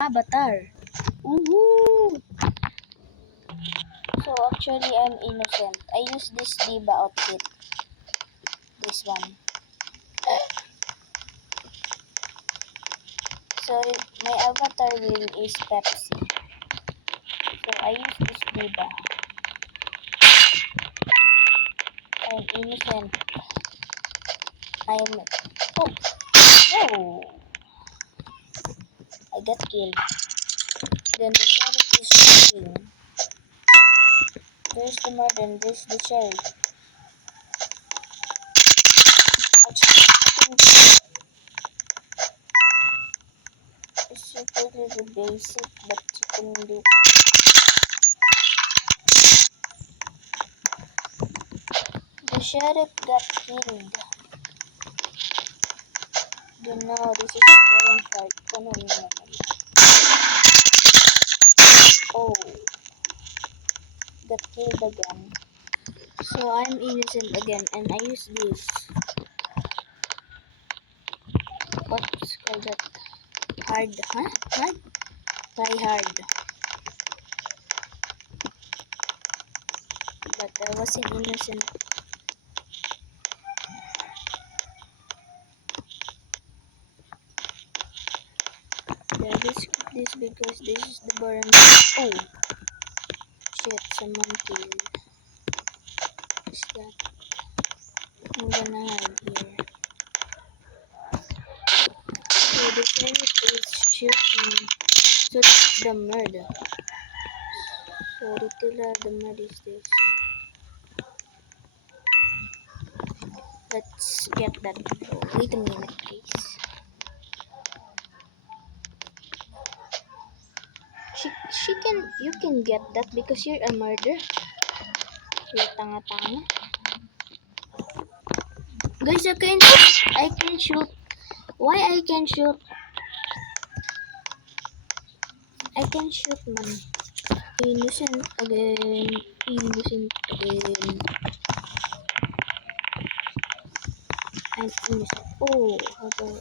Avatar. Woohoo! So actually I'm innocent. I use this diva outfit. This one. So my avatar wheel is Pepsi. So I use this diva. I'm innocent. Oh no! I got killed. Then the sheriff is shooting. There's the murder, there's the sheriff. Actually, it's really basic, but you can do. The sheriff got killed. You know, this is the boring part. Oh, no. Oh, got killed again. So I'm innocent again, and I use this. What's called that? Hard, huh? Hard? Try hard. But I wasn't innocent. Yeah, this because this is the boring. Oh, shit! Someone killed. What's that? I'm gonna hide here. So the sheriff is shooting. So this is the murder. So the titular of the murder is this. Let's get that before. Wait a minute, please. You can get that because you're a murderer. You're tanga-tanga. Guys, I can shoot. Why I can shoot? I can shoot, man. Innocent again. Innocent again. I'm innocent. Oh, okay.